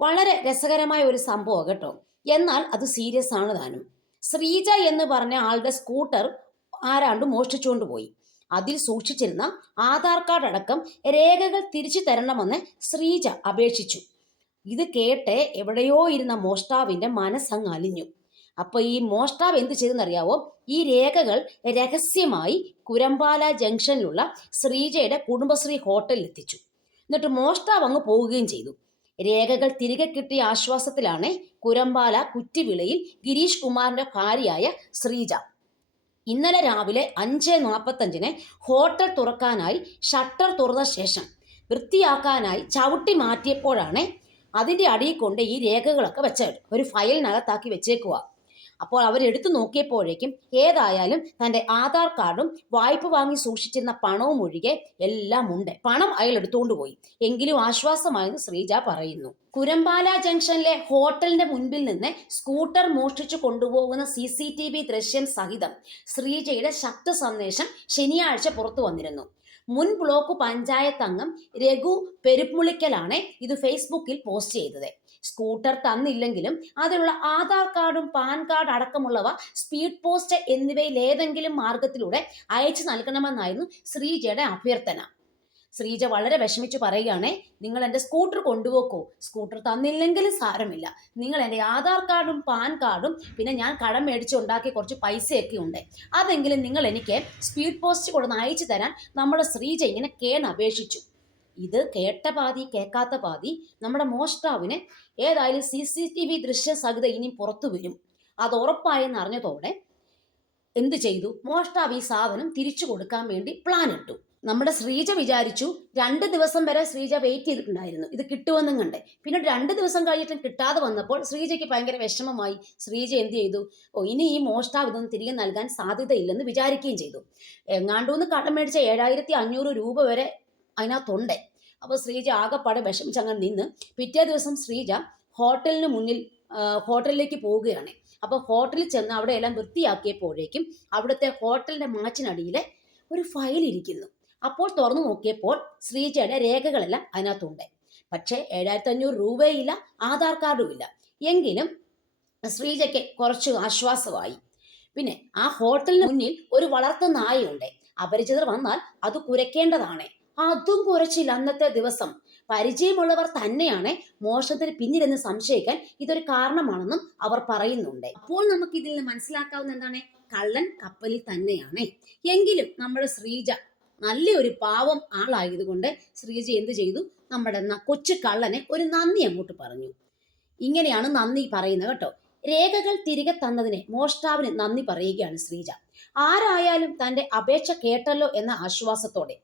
വളരെ രസകരമായ ഒരു സംഭവം കേട്ടോ. എന്നാൽ അത് സീരിയസ് ആണ് താനും. ശ്രീജ എന്ന് പറഞ്ഞ ആളുടെ സ്കൂട്ടർ ആരാണ്ട് മോഷ്ടിച്ചുകൊണ്ട് പോയി. അതിൽ സൂക്ഷിച്ചിരുന്ന ആധാർ കാർഡ് അടക്കം രേഖകൾ തിരിച്ചു തരണമെന്ന് ശ്രീജ അപേക്ഷിച്ചു. ഇത് കേട്ട് എവിടെയോ ഇരുന്ന മോഷ്ടാവിന്റെ മനസ്സങ്ങ് അലിഞ്ഞു. അപ്പൊ ഈ മോഷ്ടാവ് എന്ത് ചെയ്തെന്നറിയാവോ? ഈ രേഖകൾ രഹസ്യമായി കുരമ്പാല ജംഗ്ഷനിലുള്ള ശ്രീജയുടെ കുടുംബശ്രീ ഹോട്ടലിൽ എത്തിച്ചു. എന്നിട്ട് മോഷ്ടാവ് അങ്ങ് പോവുകയും ചെയ്തു. രേഖകൾ തിരികെ കിട്ടിയ ആശ്വാസത്തിലാണ് കുരമ്പാല കുറ്റിവിളയിൽ ഗിരീഷ് കുമാറിന്റെ ഭാര്യയായ ശ്രീജ ഇന്നലെ രാവിലെ 5:45 ഹോട്ടൽ തുറക്കാനായി ഷട്ടർ തുറന്ന ശേഷം വൃത്തിയാക്കാനായി ചവിട്ടി മാറ്റിയപ്പോഴാണ് അതിൻ്റെ അടിയിൽ കൊണ്ട് ഈ രേഖകളൊക്കെ വെച്ചത് ഒരു ഫയലിനകത്താക്കി വെച്ചേക്കുക. അപ്പോൾ അവരെടുത്തു നോക്കിയപ്പോഴേക്കും ഏതായാലും തൻ്റെ ആധാർ കാർഡും വായ്പ വാങ്ങി സൂക്ഷിച്ചിരുന്ന പണവും ഒഴികെ എല്ലാം ഉണ്ട്. പണം അയാൾ എടുത്തുകൊണ്ട് പോയി. എങ്കിലും ആശ്വാസമായെന്ന് ശ്രീജ പറയുന്നു. കുരമ്പാല ജംഗ്ഷനിലെ ഹോട്ടലിന്റെ മുൻപിൽ നിന്ന് സ്കൂട്ടർ മോഷ്ടിച്ചു കൊണ്ടുപോകുന്ന CCTV ദൃശ്യം സഹിതം ശ്രീജയുടെ ശബ്ദ സന്ദേശം ശനിയാഴ്ച പുറത്തു വന്നിരുന്നു. മുൻ ബ്ലോക്ക് പഞ്ചായത്ത് അംഗം രഘു പെരുപ്പുളിക്കലാണ് ഇത് ഫേസ്ബുക്കിൽ പോസ്റ്റ് ചെയ്തത്. സ്കൂട്ടർ തന്നില്ലെങ്കിലും അതിലുള്ള ആധാർ കാർഡും പാൻ കാർഡ് അടക്കമുള്ളവ സ്പീഡ് പോസ്റ്റ് എന്നിവയിൽ ഏതെങ്കിലും മാർഗത്തിലൂടെ അയച്ചു നൽകണമെന്നായിരുന്നു ശ്രീജയുടെ അഭ്യർത്ഥന. ശ്രീജ വളരെ വിഷമിച്ച് പറയുകയാണേ, നിങ്ങൾ എൻ്റെ സ്കൂട്ടർ കൊണ്ടുപോക്കൂ, സ്കൂട്ടർ തന്നില്ലെങ്കിലും സാരമില്ല, നിങ്ങൾ എൻ്റെ ആധാർ കാർഡും പാൻ കാർഡും പിന്നെ ഞാൻ കടം മേടിച്ച് ഉണ്ടാക്കിയ കുറച്ച് പൈസയൊക്കെ ഉണ്ട്, അതെങ്കിലും നിങ്ങൾ എനിക്ക് സ്പീഡ് പോസ്റ്റ് കൊടുന്ന് അയച്ചു തരാൻ നമ്മുടെ ശ്രീജ ഇങ്ങനെ അപേക്ഷിച്ചു. ഇത് കേട്ട പാതി കേൾക്കാത്ത പാതി. നമ്മുടെ മോഷ്ടാവിന് ഏതായാലും CCTV ദൃശ്യ സഹിതം ഇനി പുറത്തു വരും, അത് ഉറപ്പായെന്ന് അറിഞ്ഞതോടെ എന്ത് ചെയ്തു? മോഷ്ടാവ് ഈ സാധനം തിരിച്ചു കൊടുക്കാൻ വേണ്ടി പ്ലാൻ ഇട്ടു. നമ്മുടെ ശ്രീജ വിചാരിച്ചു 2 ദിവസം വരെ ശ്രീജ വെയിറ്റ് ചെയ്തിട്ടുണ്ടായിരുന്നു ഇത് കിട്ടുമെന്നും കണ്ടേ. പിന്നെ 2 ദിവസം കഴിഞ്ഞിട്ടും കിട്ടാതെ വന്നപ്പോൾ ശ്രീജയ്ക്ക് ഭയങ്കര വിഷമമായി. ശ്രീജ എന്ത് ചെയ്തു? ഇനി ഈ മോഷ്ടാവ് ഇതൊന്നും തിരികെ നൽകാൻ സാധ്യതയില്ലെന്ന് വിചാരിക്കുകയും ചെയ്തു. എങ്ങാണ്ടൂന്ന് കടം മേടിച്ച 7,500 രൂപ വരെ അതിനകത്തുണ്ട്. അപ്പോൾ ശ്രീജ ആകെപ്പാടെ വിഷമിച്ചങ്ങനെ നിന്ന് പിറ്റേ ദിവസം ശ്രീജ ഹോട്ടലിന് മുന്നിൽ ഹോട്ടലിലേക്ക് പോവുകയാണ്. അപ്പോൾ ഹോട്ടലിൽ ചെന്ന് അവിടെ എല്ലാം വൃത്തിയാക്കിയപ്പോഴേക്കും അവിടുത്തെ ഹോട്ടലിന്റെ മാച്ചിനടിയിലെ ഒരു ഫയൽ ഇരിക്കുന്നു. അപ്പോൾ തുറന്നു നോക്കിയപ്പോൾ ശ്രീജയുടെ രേഖകളെല്ലാം അതിനകത്തുണ്ട്. പക്ഷേ 7,500 രൂപയില്ല, ആധാർ കാർഡും ഇല്ല. എങ്കിലും ശ്രീജയ്ക്ക് കുറച്ച് ആശ്വാസമായി. പിന്നെ ആ ഹോട്ടലിന് മുന്നിൽ ഒരു വളർത്തു നായയുണ്ട്. അപരിചിതർ വന്നാൽ അത് കുരയ്ക്കേണ്ടതാണ്. അതും കുരച്ചില്ല അന്നത്തെ ദിവസം. പരിചയമുള്ളവർ തന്നെയാണ് മോഷണത്തിന് പിന്നിലെന്ന് സംശയിക്കാൻ ഇതൊരു കാരണമാണെന്നും അവർ പറയുന്നുണ്ട്. അപ്പോൾ നമുക്ക് ഇതിൽ നിന്ന് മനസ്സിലാക്കാവുന്ന എന്താണ്? കള്ളൻ കപ്പലിൽ തന്നെയാണ്. എങ്കിലും നമ്മുടെ ശ്രീജ നല്ലൊരു പാവം ആളായതുകൊണ്ട് ശ്രീജ എന്ത് ചെയ്തു? നമ്മുടെ കൊച്ചു കള്ളനെ ഒരു നന്ദി അങ്ങോട്ട് പറഞ്ഞു. ഇങ്ങനെയാണ് നന്ദി പറയുന്നത് കേട്ടോ. രേഖകൾ തിരികെ തന്നതിന് മോഷ്ടാവിന് നന്ദി പറയുകയാണ് ശ്രീജ. ആരായാലും തന്റെ അപേക്ഷ കേട്ടല്ലോ എന്ന ആശ്വാസത്തോടെ